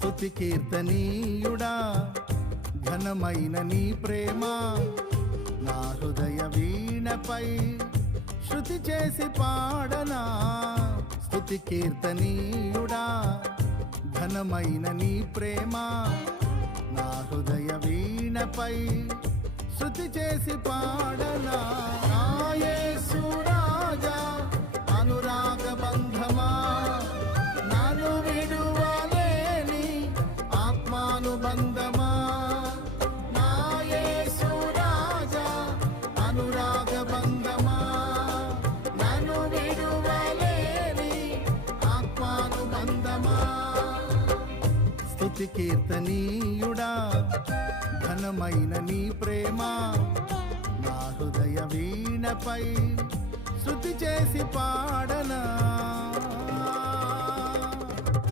స్తుతి కీర్తనీయుడా ఘనమైన నీ ప్రేమ నా హృదయ వీణపై శృతి చేసి పాడనా. స్తుతి కీర్తనీయుడా ఘనమైన నీ ప్రేమ నా హృదయ వీణపై శృతి చేసి పాడనా. నా యేసు రాజా అనురాగ బంధమా నన్ను విడువలేని ఆత్మానుబంధమా. నా యేసు రాజా అనురాగ బంధమా నన్ను విడువలేని ఆత్మానుబంధమా. స్తుతి కీర్తనీయుడా ఘనమైన నీ ప్రేమ నా హృదయ వీణపై శృతి చేసి పాడనా.